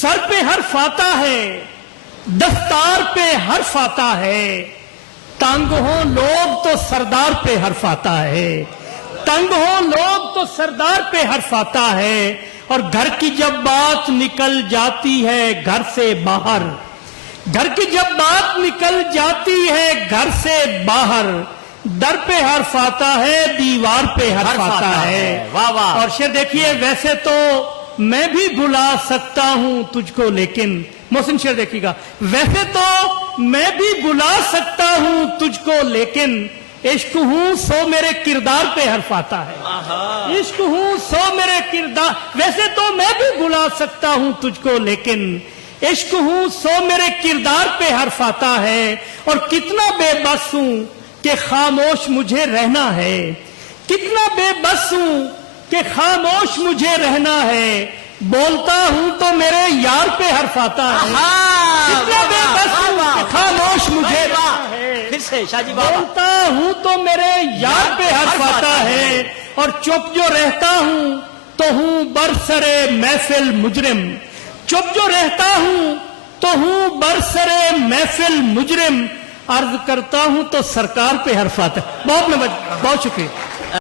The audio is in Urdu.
سر پہ حرف آتا ہے، دستار پہ حرف آتا ہے، تنگ ہو لوگ تو سردار پہ حرف آتا ہے، تنگ ہو لوگ تو سردار پہ حرف آتا ہے، اور گھر کی جب بات نکل جاتی ہے گھر سے باہر، گھر کی جب بات نکل جاتی ہے گھر سے باہر، در پہ حرف آتا ہے دیوار پہ حرف آتا ہے۔ واہ واہ۔ اور شعر دیکھیے، ویسے تو میں بھی بھلا سکتا ہوں تجھ کو لیکن، محسن شعر دیکھیے گا، ویسے تو میں بھی بھلا سکتا ہوں تجھ کو لیکن، عشق ہوں سو میرے کردار پہ حرف آتا ہے، عشق ہوں سو میرے کردار، ویسے تو میں بھی بھلا سکتا ہوں تجھ کو لیکن، عشق ہوں سو میرے کردار پہ حرف آتا ہے، اور کتنا بے بس ہوں کہ خاموش مجھے رہنا ہے، کتنا بے بس ہوں کہ خاموش مجھے رہنا ہے، بولتا ہوں تو میرے یار پہ حرف آتا ہے، کتنا بے بس ہوں کہ خاموش مجھے رہنا ہے، پھر سے شاہ جی بابا، بولتا ہوں تو میرے یار پہ حرف آتا ہے، اور چپ جو رہتا ہوں تو ہوں برسرے محفل مجرم، چپ جو رہتا ہوں تو ہوں برسرے محفل مجرم، عرض کرتا ہوں تو سرکار پہ حرف آتا ہے۔ بہت شکریہ۔